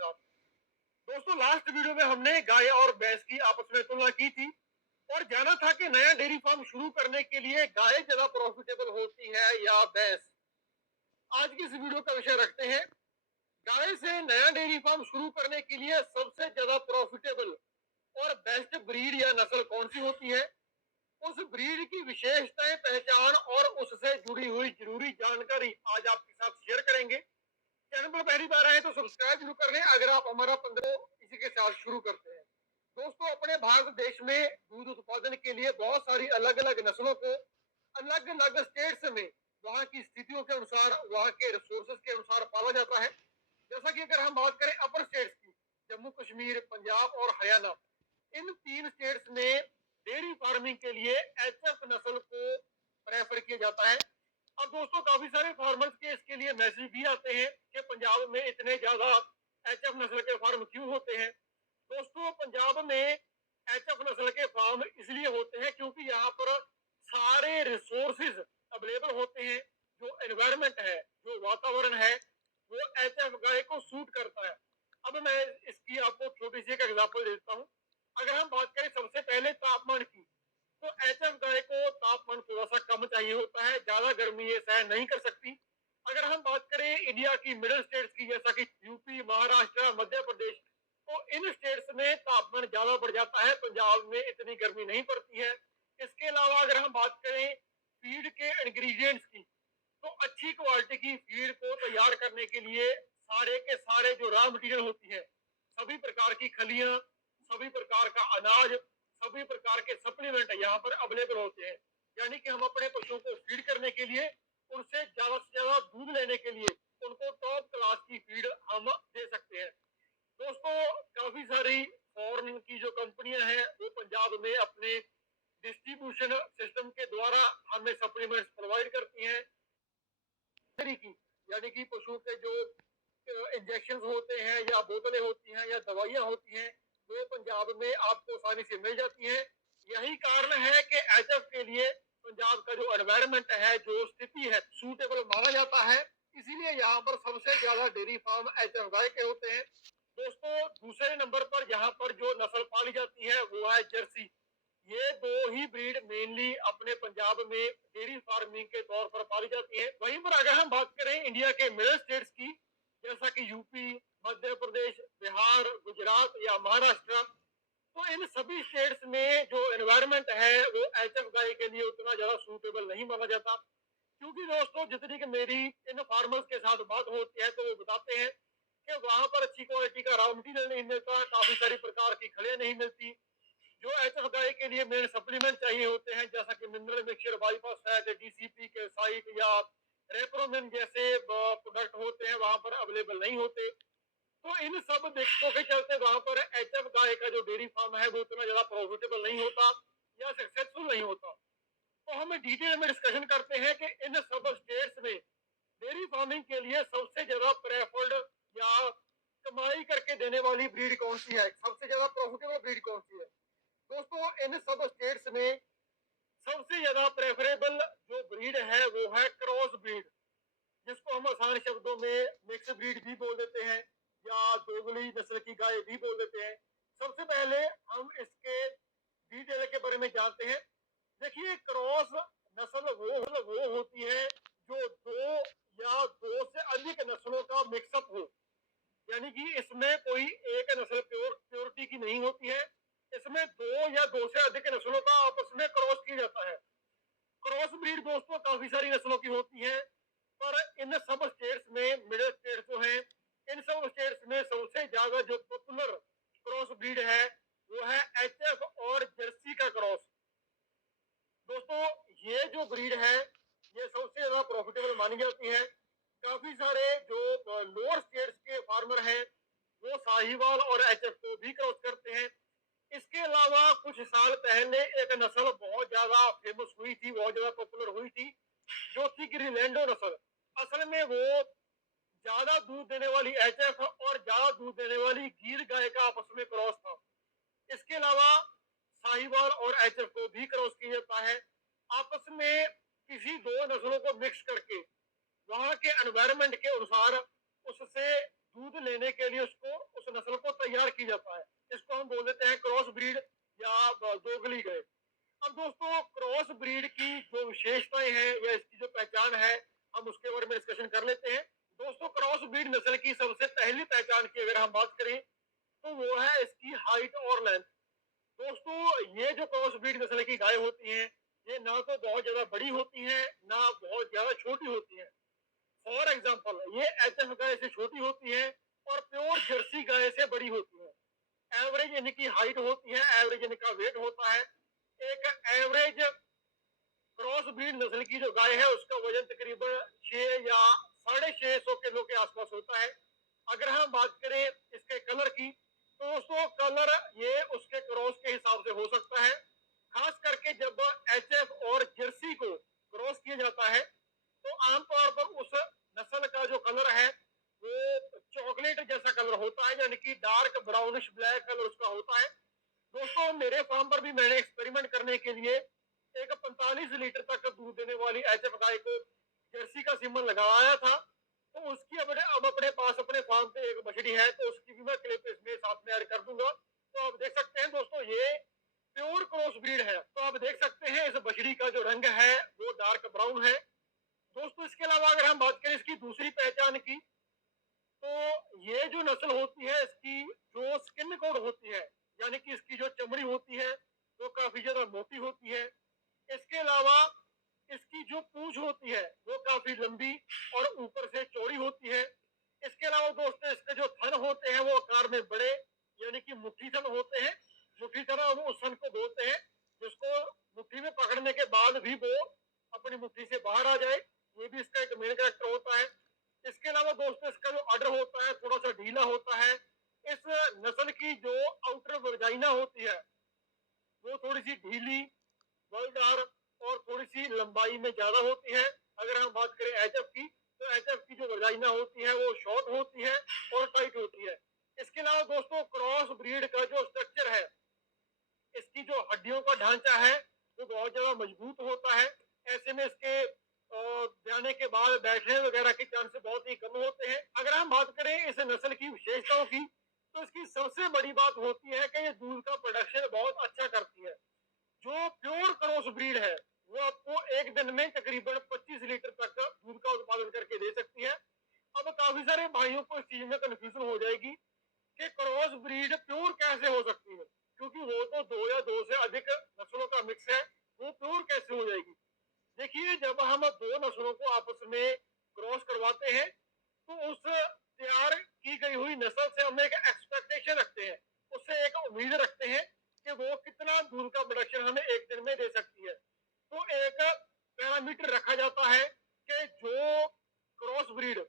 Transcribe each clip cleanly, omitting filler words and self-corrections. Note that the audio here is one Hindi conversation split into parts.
साथ। दोस्तों लास्ट वीडियो में हमने गाय और भैंस की आपस में तुलना की थी और जाना था कि नया डेयरी फार्म शुरू करने के लिए गाय ज्यादा प्रॉफिटेबल होती है या भैंस। आज की इस वीडियो का विषय रखते हैं गाय से नया डेयरी फार्म शुरू करने के लिए सबसे ज्यादा प्रॉफिटेबल और बेस्ट ब्रीड या नस्ल कौन सी होती है, उस ब्रीड की विशेषताएं, पहचान और उससे जुड़ी हुई जरूरी जानकारी आज आपके साथ शेयर करेंगे। चैनल पर पहली बार आए तो सब्सक्राइब जरूर कर लें। अगर आप हमारा 15 इसी के साथ शुरू करते हैं। दोस्तों अपने भारत देश में दूध उत्पादन के लिए बहुत सारी अलग अलग नस्लों को अलग अलग स्टेट्स में वहाँ की स्थितियों के अनुसार, वहाँ के रिसोर्सेज के अनुसार पाला जाता है। जैसा कि अगर हम बात करें अपर स्टेट्स की, जम्मू कश्मीर, पंजाब और हरियाणा, इन तीन स्टेट्स में डेयरी फार्मिंग के लिए एचएफ नस्ल को प्रेफर किया जाता है। अब दोस्तों काफी सारे फार्मर्स के इसके लिए मैसेज भी आते हैं कि पंजाब में इतने ज्यादा एचएफ नस्ल के फार्म क्यों होते हैं। दोस्तों पंजाब में एचएफ नस्ल के फार्म इसलिए होते हैं क्योंकि यहाँ पर सारे रिसोर्सेज अवेलेबल होते हैं। जो एनवायरमेंट है, जो वातावरण है, वो एचएफ गाय को सूट करता है। अब मैं इसकी आपको छोटी सी एक एग्जांपल देता हूँ। अगर हम बात करें सबसे पहले तापमान की, तो एचएफ गाय को तापमान थोड़ा सा कम चाहिए होता है, ज्यादा गर्मी ये सहन नहीं कर सकती। अगर हम बात करें इंडिया की मिडिल स्टेट्स की, जैसा कि यूपी, महाराष्ट्र, मध्य प्रदेश, तो इन स्टेट्स में तापमान ज्यादा बढ़ जाता है, पंजाब में इतनी गर्मी नहीं पड़ती है। इसके अलावा अगर हम बात करें फीड के इंग्रेडिएंट्स की, तो अच्छी क्वालिटी की फीड को तैयार करने के लिए सारे के सारे जो रॉ मटेरियल होती है, सभी प्रकार की खलियां, सभी प्रकार का अनाज, सभी प्रकार के सप्लीमेंट यहाँ पर अवेलेबल होते हैं। यानी कि हम अपने पशुओं को फीड करने के लिए, उनसे ज्यादा से ज्यादा दूध लेने के लिए उनको टॉप क्लास की फीड हम दे सकते हैं। दोस्तों काफी सारी फॉरेन की जो कंपनियां हैं वो पंजाब में अपने डिस्ट्रीब्यूशन सिस्टम के द्वारा हमें सप्लीमेंट्स प्रोवाइड करती हैं। की यानी कि पशुओं के जो इंजेक्शन होते हैं या बोतलें होती हैं या दवाइयां होती हैं, वो पंजाब में आपको आसानी से मिल जाती हैं। यही कारण है कि एचएफ के लिए पंजाब का जो एनवायरमेंट है, जो स्थिति है, सूटेबल माना जाता है। इसीलिए यहाँ पर सबसे ज्यादा डेयरी फार्म एचएफ गाय के होते हैं। दोस्तों दूसरे नंबर पर जहाँ पर जो नस्ल पाली जाती है वो है जर्सी। ये दो ही ब्रीड मेनली अपने पंजाब में डेयरी फार्मिंग के तौर पर पाली जाती है। वहीं पर अगर हम बात करें इंडिया के मिडिल स्टेट्स की, जैसा कि यूपी, मध्य प्रदेश, बिहार, गुजरात या महाराष्ट्र, तो इन सभी स्टेट्स में जो एनवायरमेंट है वो एचएफ गाय के लिए उतना ज्यादा सूटेबल नहीं माना जाता। क्योंकि दोस्तों जितनी कि मेरी इन फार्मर्स के साथ बात होती है तो वो बताते हैं कि वहां पर अच्छी क्वालिटी का रॉ मटीरियल नहीं मिलता, काफी सारी प्रकार की खलें नहीं मिलती। जो एचएफ गाय के लिए मेन सप्लीमेंट चाहिए होते हैं, जैसा कि मिनरल मिक्सचर, बाईपास, डीसीपी के साइट या रेप्रोमिन जैसे प्रोडक्ट होते हैं, वहां पर अवेलेबल नहीं होते। तो इन सब दिक्कतों के चलते वहां पर एचएफ गाय का जो डेयरी फार्म है वो उतना ज्यादा प्रॉफिटेबल नहीं होता या सक्सेसफुल नहीं होता। तो हम डिटेल में डिस्कशन करते हैं कि इन सब स्टेट्स में डेयरी फार्मिंग के लिए सबसे ज्यादा प्रेफर्ड या कमाई करके देने वाली ब्रीड कौन सी है, सबसे ज्यादा प्रॉफिटेबल ब्रीड कौन सी है। दोस्तों इन सब स्टेट्स में सबसे ज्यादा प्रेफरेबल जो ब्रीड है वो है क्रॉस ब्रीड, जिसको हम आसान शब्दों में मिक्स ब्रीड भी बोल देते हैं या दोगली नस्ल की गाय भी बोल देते हैं। सबसे पहले हम इसके डिटेल के बारे में जानते हैं। देखिए क्रॉस नस्ल वो होती है जो दो या दो से अधिक नस्लों का मिक्सअप हो। यानी कि इसमें कोई एक नस्ल प्योरिटी की नहीं होती है, इसमें दो या दो से अधिक नस्लों का आपस में क्रॉस किया जाता है। क्रॉस ब्रीड दोस्तों काफी सारी नस्लों की होती है, पर इन सब स्टेट्स में, मिडिल स्टेट्स जो हैं, इन सब स्टेट्स में सबसे ज्यादा जो पॉपुलर क्रॉस ब्रीड है वो है एचएफ और जर्सी का क्रॉस। दोस्तों ये जो ब्रीड है ये सबसे ज्यादा प्रॉफिटेबल मानी जाती है। काफी सारे जो लोअर स्टेट्स के फार्मर हैं वो साहिवाल और एचएफ को भी क्रॉस करते हैं। इसके अलावा कुछ साल पहले एक नस्ल बहुत ज्यादा फेमस हुई थी, बहुत ज्यादा पॉपुलर हुई थी, जो थी ग्रीनलैंडो नस्ल। असल में वो ज्यादा दूध देने वाली एचएफ और ज्यादा दूध देने वाली गिर गाय का आपस में क्रॉस था। इसके अलावा साहिवाल और एचएफ को भी क्रॉस किया जाता है। आपस में किसी दो नस्लों को मिक्स करके वहां के एनवायरमेंट के अनुसार उससे दूध लेने के लिए उसको तैयार की जाता है। इसको हम बोल देते हैं क्रॉस ब्रीड या दोगली गाय। अब दोस्तों क्रॉस ब्रीड की जो विशेषताएं हैं या इसकी जो पहचान है, हम उसके बारे में डिस्कशन कर लेते हैं। दोस्तों क्रॉस ब्रीड नस्ल की सबसे पहली पहचान की अगर हम बात करें तो वो है इसकी हाइट और लेंथ। दोस्तों ये जो क्रॉस ब्रीड नस्ल की गाय होती हैं, ये ना तो बहुत ज्यादा बड़ी होती हैं, ना बहुत ज्यादा छोटी होती हैं। फॉर एग्जाम्पल ये एचएफ गाय से छोटी होती है और प्योर जर्सी गाय से बड़ी होती है। एवरेज इनकी हाइट होती है, एवरेज इनका वेट होता है। एक एवरेज क्रॉस ब्रीड नस्ल की जो गाय है उसका वजन तकरीबन 6 या 650 किलो के आसपास होता है। अगर हम बात करें इसके कलर की तो दोस्तों कलर ये उसके क्रॉस के हिसाब से हो सकता है। खास करके जब एचएफ और जर्सी को क्रॉस किया जाता है तो आमतौर पर उस नस्ल का जो कलर है वो चॉकलेट जैसा कलर होता है, यानी कि डार्क ब्राउनिश ब्लैक कलर उसका होता है। दोस्तों मेरे फार्म पर भी मैंने एक्सपेरिमेंट करने के लिए एक 45 लीटर तक दूध देने वाली एचएफ गाय को जर्सी का सिंबल लगाया था। तो उसकी अब अपने पास अपने फार्म पे एक बछड़ी है, तो उसकी भी मैं क्लिप इसमें साथ में ऐड कर दूंगा। तो आप देख सकते हैं दोस्तों ये प्योर क्रॉस ब्रीड है। तो आप देख सकते हैं इस बछड़ी का जो रंग है वो डार्क ब्राउन है। दोस्तों इसके अलावा अगर हम बात करें इसकी दूसरी पहचान की तो ये जो नस्ल होती है इसकी जो स्किन कोड होती है, यानी कि इसकी जो चमड़ी होती है वो काफी ज्यादा मोटी होती है। इसके अलावा इसकी जो पूंछ होती है वो काफी लंबी और ऊपर से चौड़ी होती है। इसके अलावा दोस्तों इसके जो थन होते हैं वो आकार में बड़े, यानी कि मुट्ठी थन होते हैं। मुट्ठी थन हम उस थन को बोलते हैं जिसको मुट्ठी में पकड़ने के बाद भी वो अपनी मुट्ठी से बाहर आ जाए। ये भी इसका एक मेन कैरेक्टर होता है। इसके अलावा दोस्तों इसका जो अडर होता है थोड़ा सा ढीला होता है। इस नस्ल की जो आउटर वर्जाइना होती है वो थोड़ी सी ढीली, बलदार और थोड़ी सी लंबाई में ज्यादा होती है। अगर हम बात करें एचएफ की तो एचएफ की जो वर्जाइना होती है वो शॉर्ट होती है और टाइट होती है। इसके अलावा दोस्तों क्रॉस ब्रीड का जो स्ट्रक्चर है, इसकी जो हड्डियों का ढांचा है वो बहुत ज्यादा मजबूत होता है। ऐसे में इसके जाने के बाद बैठने वगैरह के चांसेस बहुत ही कम होते हैं। अगर हम बात करें इस नस्ल की विशेषताओं की तो इसकी सबसे बड़ी बात होती है कि ये दूध का प्रोडक्शन बहुत अच्छा करती है। जो प्योर क्रॉस ब्रीड है वो आपको एक दिन में तकरीबन 25 लीटर तक दूध का उत्पादन करके दे सकती है। अब काफी सारे भाइयों को इस चीज में कंफ्यूजन हो जाएगी कि क्रॉस ब्रीड प्योर कैसे हो सकती है, क्योंकि वो तो दो या दो से अधिक नस्लों का मिक्स है, वो प्योर कैसे हो जाएगी। देखिए जब हम दो नस्लों को आपस में क्रॉस करवाते हैं तो उस तैयार की गई हुई नस्ल से हम एक एक्सपेक्टेशन रखते हैं, उससे एक उम्मीद रखते हैं कि वो कितना दूध का प्रोडक्शन हमें एक दिन में दे सकती है। तो एक पैरामीटर रखा जाता है कि जो क्रॉस ब्रीड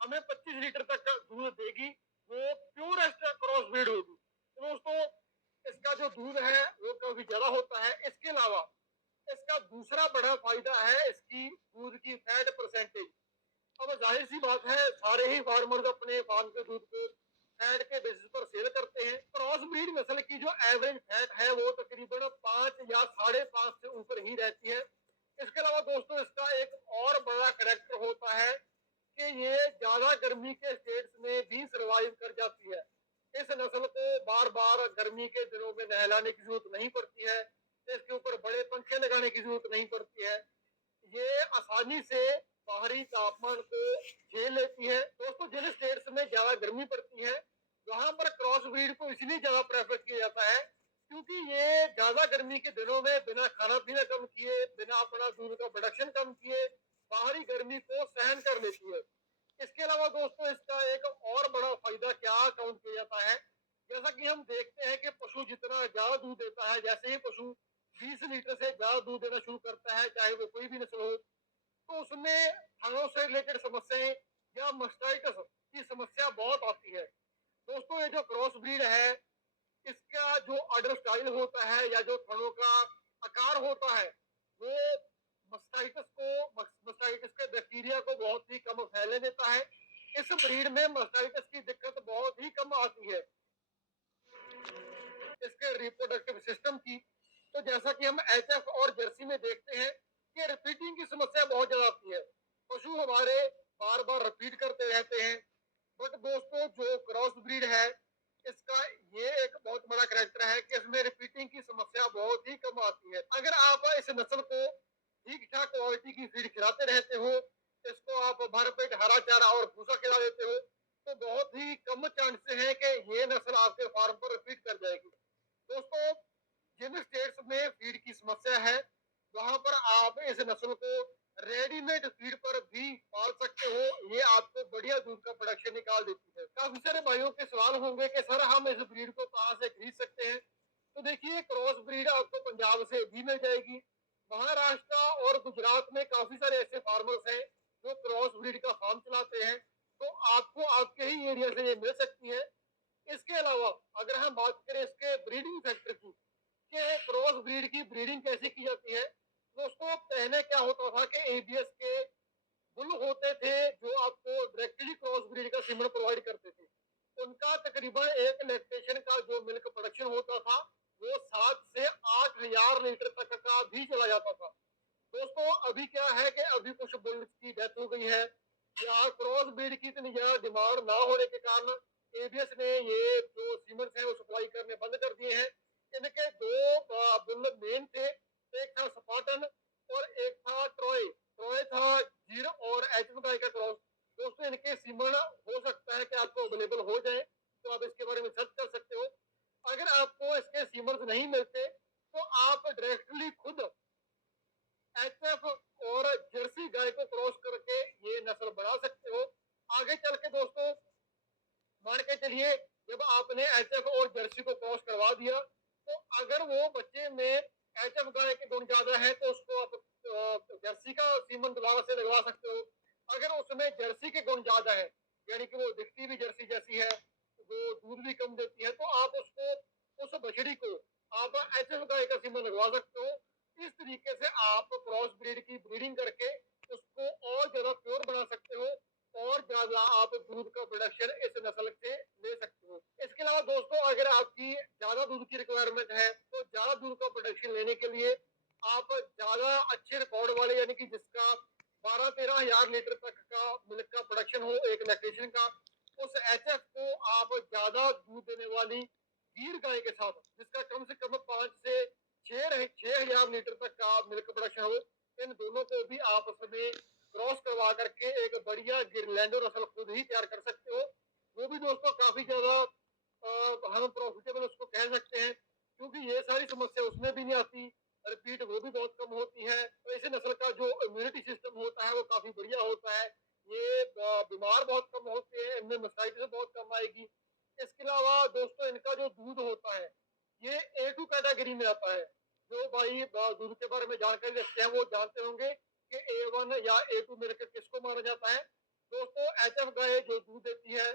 हमें 25 लीटर तक दूध देगी वो प्योरेस्ट क्रॉस ब्रीड होगी। तो दोस्तों इसका जो दूध है वो काफी ज्यादा होता है। इसके अलावा इसका दूसरा बड़ा फायदा है इसकी दूध की फैट परसेंटेज। अब जाहिर सी बात है सारे ही फार्मर्स अपने फार्म के दूध को फैट के बेसिस पर सेल करते हैं। क्रॉस ब्रीड नस्ल की जो एवरेज फैट है वो तकरीबन 5 या 5.5 से ऊपर ही रहती है। इसके अलावा दोस्तों इसका एक और बड़ा करेक्टर होता है कि ये ज्यादा गर्मी के स्टेट्स में भी सरवाइव कर जाती है। इस नस्ल को बार बार गर्मी के दिनों में नहलाने की जरूरत नहीं पड़ती है, इसके ऊपर बड़े पंखे लगाने की जरूरत नहीं पड़ती है। ये आसानी से बाहरी तापमान को झेल लेती है। दोस्तों जिन स्टेट्स में ज्यादा गर्मी पड़ती है वहां पर क्रॉस ब्रीड को इसलिए ज्यादा प्रेफर किया जाता है क्योंकि ये ज्यादा गर्मी के दिनों में बिना खाना पीना कम किए, बिना अपना दूध का प्रोडक्शन कम किए बाहरी गर्मी को सहन कर लेती है। इसके अलावा दोस्तों इसका एक और बड़ा फायदा क्या काउंट किया जाता है, जैसा कि हम देखते हैं कि पशु जितना ज्यादा दूध देता है, जैसे ही पशु 20 लीटर से ज्यादा दूध देना शुरू करता है चाहे वो कोई भी नस्ल हो, तो उसमें थनों से रिलेटेड समस्याएं या मस्टाइटिस की समस्या बहुत आती है। दोस्तों ये जो क्रॉस ब्रीड है इसका जो अडर स्टाइल होता है या जो थनों का आकार होता है वो मस्टाइटिस के बैक्टीरिया को बहुत ही कम फैलने देता है। इस ब्रीड में मस्टाइटिस की दिक्कत बहुत ही कम आती है। इसके रिप्रोडक्टिव सिस्टम की तो जैसा कि हम एचएफ और जर्सी में देखते हैं कि रिपीटिंग की समस्या बहुत ज्यादा आती है, पशु हमारे बार बार रिपीट करते रहते हैं। बट दोस्तों जो क्रॉस ब्रीड है इसका ये एक बहुत बड़ा करैक्टर है कि इसमें रिपीटिंग की समस्या बहुत ही कम आती है। अगर आप इस नस्ल को ठीक ठाक क्वालिटी की फीड खिलाते रहते हो, इसको आप भरपेट हरा चारा और भूसा खिला देते हो, तो बहुत ही कम चांसेस है कि ये नस्ल आपके फार्म पर रिपीट कर जाएगी। दोस्तों, जिन स्टेट्स में फीड की समस्या है, वहां पर आप इस नस्ल को रेडीमेड फीड पर भी पाल सकते हो। ये आपको बढ़िया दूध का प्रोडक्शन निकाल देती है। काफी सारे भाइयों के सवाल होंगे कि सर हम इस ब्रीड को कहाँ से खरीद सकते हैं। तो देखिए, क्रॉस ब्रीड आपको पंजाब से भी मिल जाएगी। महाराष्ट्र और गुजरात में काफी सारे ऐसे फार्मर्स हैं जो क्रॉस ब्रीड का फार्म चलाते हैं, तो आपको आपके ही एरिया से ये मिल सकती है। इसके अलावा अगर हम बात करें इसके ब्रीडिंग फैक्टर की, कि क्रॉस ब्रीड की ब्रीडिंग कैसे की जाती है, दोस्तों पहले क्या होता था कि एबीएस के बुल होते थे जो आपको डायरेक्टली क्रॉस ब्रीड का सीमेंट प्रोवाइड करते थे। उनका तकरीबन एक लैक्टेशन का जो मिल्क प्रोडक्शन होता था वो 7 से 8 हजार लीटर तक का भी चला जाता था। दोस्तों अभी क्या है कि अभी कुछ बुल्स की डेथ हो गई है, या क्रॉस ब्रीड की इतनी ज्यादा डिमांड ना होने के कारण एबीएस ने ये जो सीमेंट्स हैं वो सप्लाई करने बंद कर दिए हैं। इनके दो बुल मेन थे, एक था स्पार्टन और एक था ट्रॉय। ट्रॉय था जीरो और एच गाय का क्रॉस। दोस्तों इनके सीमन हो सकता है कि आपको अवेलेबल हो जाए, तो आप इसके बारे में सर्च कर सकते हो। अगर आपको इसके सीमन नहीं मिलते तो आप डायरेक्टली खुद एचएफ और जर्सी गाय को क्रॉस करके ये नस्ल बढ़ा सकते हो। आगे चल के दोस्तों मान के चलिए, जब आपने एचएफ और जर्सी को क्रॉस करवा दिया, तो अगर वो बच्चे में एचएफ गाय के गुण ज्यादा है तो उसको आप जर्सी का सीमन दोबारा से लगवा सकते हो। अगर उसमें जर्सी के गुण ज्यादा है, यानी कि वो दिखती भी जर्सी जैसी है, वो दूध भी कम देती है, तो आप उसको उस बछड़ी को आप एचएफ गाय का सीमन लगवा सकते हो। इस तरीके से आप क्रॉस ब्रीड की ब्रीडिंग करके उसको और ज्यादा प्योर बना सकते हो और ज्यादा आप दूध का प्रोडक्शन इस नस्ल से ले सकते हो। इसके अलावा दोस्तों अगर आपकी ज्यादा दूध की रिक्वायरमेंट है तो ज्यादा दूध का प्रोडक्शन लेने के लिए आप ज्यादा अच्छे रिकॉर्ड वाले, यानी कि जिसका 12-13 हजार लीटर तक का मिल्क का प्रोडक्शन हो एक लैक्टेशन का, उस एचएफ को आप ज्यादा दूध देने वाली गिर गाय के साथ, जिसका कम से कम 5 से 6 हजार लीटर तक का मिल्क प्रोडक्शन हो, इन दोनों को भी आप उसमें क्रॉस करवा करके एक बढ़िया गिरलैंडो नस्ल खुद ही तैयार कर सकते हो। वो भी दोस्तों काफी ज्यादा हम प्रॉफिटेबल उसको कह सकते हैं, क्योंकि ये सारी समस्या उसमें भी नहीं आती, रिपीट वो भी बहुत कम होती है। तो इसी नस्ल का जो इम्यूनिटी सिस्टम होता है वो काफी बढ़िया होता है। ये बीमार बहुत कम होते हैं, इनमें मस्टाइटिस बहुत कम आएगी। इसके अलावा दोस्तों इनका जो दूध होता है ये A2 कैटेगरी में आता है। जो भाई दूध के बारे में जानकारी रखते हैं वो जानते होंगे कि A1 या A2 मिल्क किसको माना जाता है। दोस्तों एचएफ गाय जो दूध देती है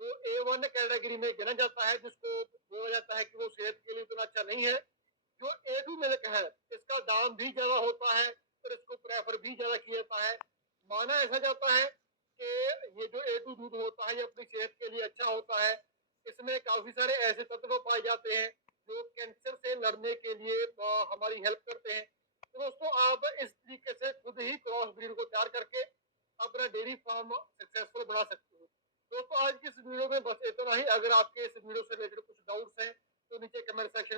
वो A1 कैटेगरी में गिना जाता है, जिसको बोला जाता है कि वो सेहत के लिए उतना अच्छा नहीं है। जो A2 मिल्क है इसका दाम भी ज्यादा होता है और इसको प्रेफर भी ज्यादा किया जाता है। माना ऐसा जाता है कि ये जो A2 दूध होता है ये अपनी सेहत के लिए अच्छा होता है। इसमें काफी सारे ऐसे तत्व पाए जाते हैं जो कैंसर से लड़ने के लिए हमारी हेल्प करते हैं। तो दोस्तों आप इस तरीके से खुद ही क्रॉस ब्रीड को तैयार करके अपना डेयरी फार्म सक्सेसफुल बना सकते हो। दोस्तों आज की इस वीडियो में बस इतना ही। अगर आपके इस वीडियो से रिलेटेड कुछ डाउट्स हैं तो नीचे कमेंट सेक्शन